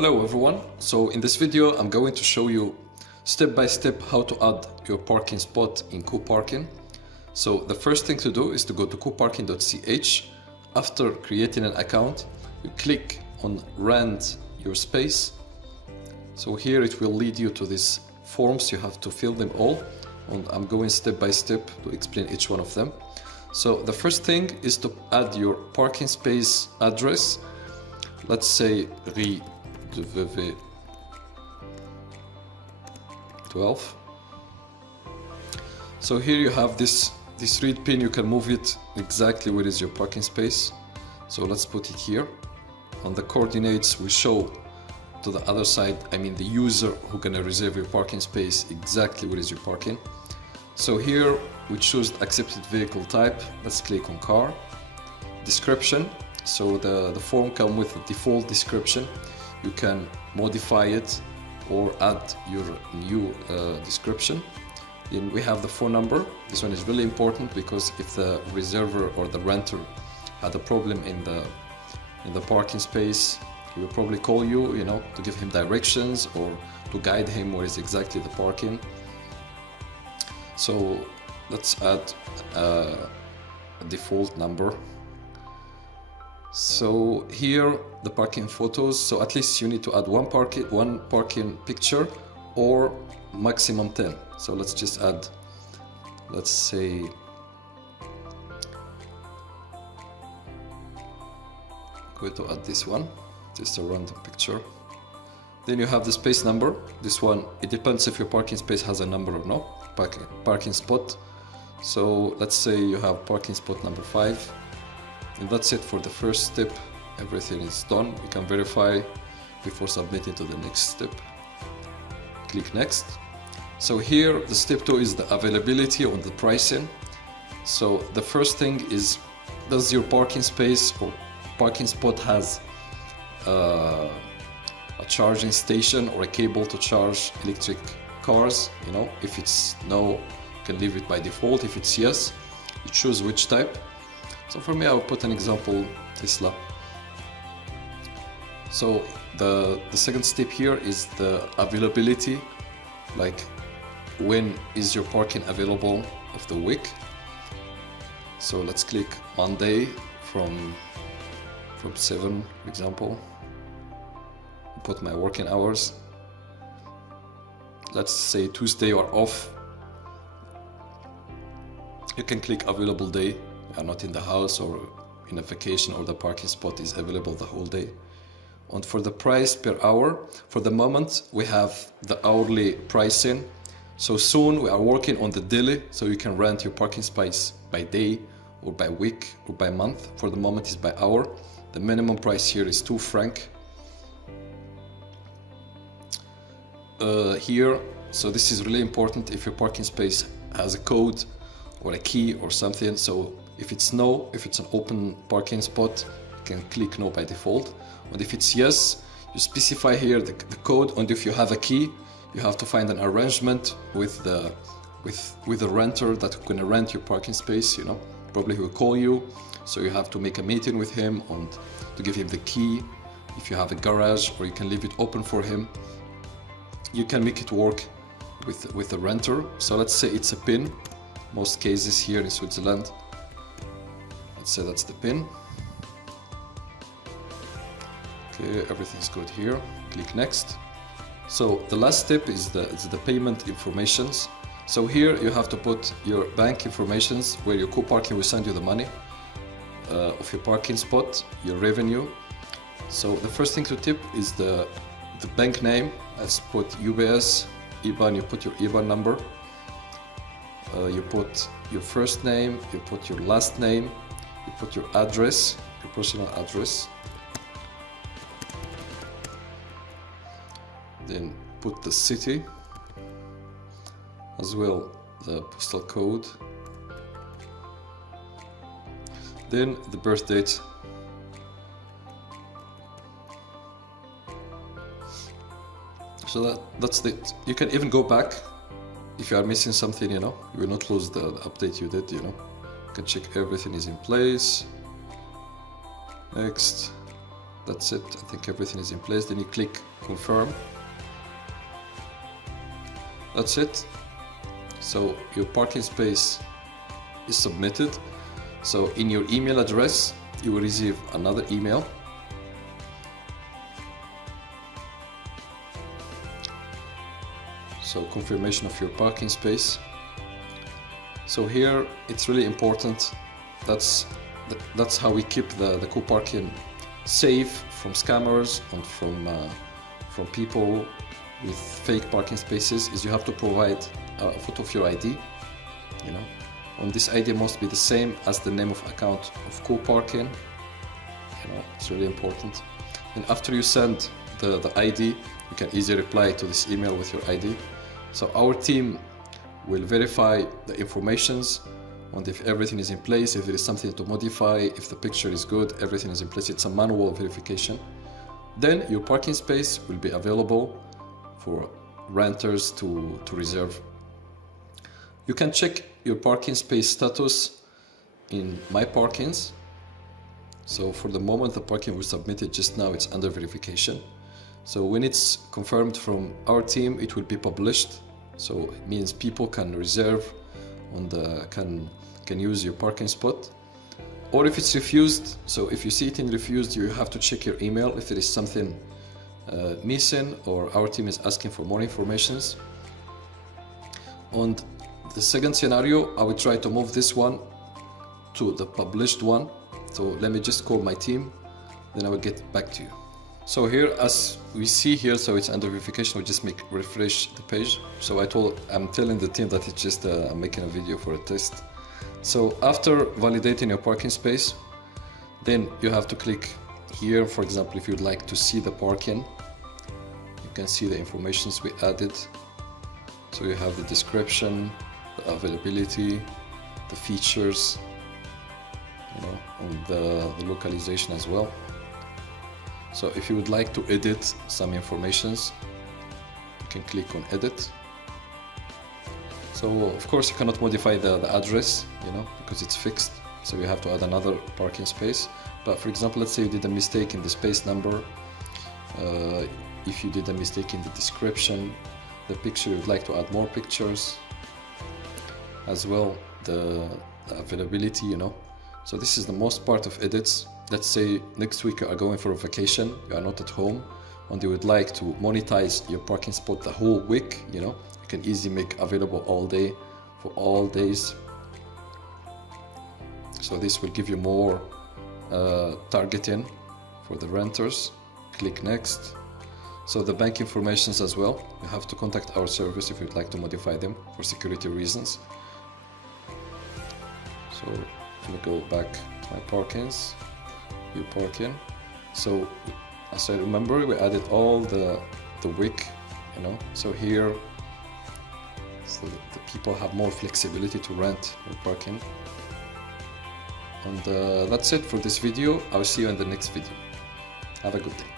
Hello everyone, so in this video I'm going to show you step by step how to add your parking spot in CoParking. So the first thing to do is to go to CoParking.ch. After creating an account, you click on rent your space. So here it will lead you to these forms, you have to fill them all, and I'm going step by step to explain each one of them. So the first thing is to add your parking space address. Let's say Rue de VV 12. So here you have this read pin, you can move it exactly where is your parking space. So let's put it here. On the coordinates we show to the other side, I mean the user who gonna reserve your parking space, exactly where is your parking. So here we choose accepted vehicle type. Let's click on car. Description. So the form comes with a default description. You can modify it or add your new description. Then we have the phone number. This one is really important because if the reserver or the renter had a problem in the parking space, he will probably call you, to give him directions or to guide him where is exactly the parking. So let's add a default number. So here the parking photos, so at least you need to add one parking picture or maximum 10. So let's just add, let's say I'm going to add this one, just a random picture. Then you have the space number. This one, it depends if your parking space has a number or no. Parking spot. So let's say you have parking spot number 5. And that's it for the first step. Everything is done. You can verify before submitting to the next step. Click next. So here the step 2 is the availability on the pricing. So the first thing is, does your parking space or parking spot has a charging station or a cable to charge electric cars? If it's no, you can leave it by default. If it's yes, you choose which type. So for me, I will put an example, Tesla. So the second step here is the availability, like when is your parking available of the week. So let's click Monday from 7, for example. Put my working hours. Let's say Tuesday or off. You can click available day. You are not in the house or in a vacation, or the parking spot is available the whole day. And for the price per hour, for the moment we have the hourly pricing. So soon we are working on the daily, so you can rent your parking space by day or by week or by month. For the moment it's by hour. The minimum price here is 2 francs. Here, so this is really important if your parking space has a code or a key or something. So if it's no, if it's an open parking spot, you can click no by default. And if it's yes, you specify here the code, and if you have a key, you have to find an arrangement with the renter that's gonna rent your parking space. Probably he will call you, so you have to make a meeting with him and to give him the key. If you have a garage, or you can leave it open for him, you can make it work with the renter. So let's say it's a PIN. Most cases here in Switzerland, let's say that's the PIN. Okay, everything's good here. Click next. So the last step is the payment informations. So here you have to put your bank informations, where your CoParking will send you the money of your parking spot, your revenue. So the first thing to tip is the bank name. Let's put UBS, IBAN, you put your IBAN number. You put your first name, you put your last name, you put your address, your personal address. Then put the city, as well the postal code. Then the birth date. So that's it. You can even go back. If you are missing something, you will not lose the update you did, You can check everything is in place. Next. That's it. I think everything is in place. Then you click confirm. That's it. So your parking space is submitted. So in your email address, you will receive another email. So confirmation of your parking space. So here it's really important. That's how we keep the CoParking safe from scammers and from people with fake parking spaces. Is you have to provide a photo of your ID. You know, and this ID must be the same as the name of account of CoParking. You know, it's really important. And after you send the ID, you can easily reply to this email with your ID. So our team will verify the informations and if everything is in place, if there is something to modify, if the picture is good, everything is in place. It's a manual verification. Then your parking space will be available for renters to reserve. You can check your parking space status in My Parkings. So for the moment, the parking was submitted just now, it's under verification. So when it's confirmed from our team, it will be published. So it means people can reserve and can use your parking spot. Or if it's refused, so if you see it in refused, you have to check your email if there is something missing or our team is asking for more informations. And the second scenario, I will try to move this one to the published one. So let me just call my team, then I will get back to you. So here, as we see here, so it's under verification, we just refresh the page. So I'm telling the team that it's just I'm making a video for a test. So after validating your parking space, then you have to click here. For example, if you'd like to see the parking, you can see the informations we added. So you have the description, the availability, the features, you know, and the localization as well. So if you would like to edit some informations, you can click on edit. So of course you cannot modify the address, you know, because it's fixed. So you have to add another parking space. But for example, let's say you did a mistake in the space number. If you did a mistake in the description, the picture, you'd like to add more pictures as well, the availability, you know. So this is the most part of edits. Let's say next week you are going for a vacation, you are not at home, and you would like to monetize your parking spot the whole week, you know, you can easily make available all day for all days. So this will give you more targeting for the renters. Click next. So the bank informations as well, you have to contact our service if you'd like to modify them for security reasons. So let me go back to my parkings. Your parking. So as I remember, we added all the week, you know. So here, so the people have more flexibility to rent your parking. And that's it for this video. I'll see you in the next video. Have a good day.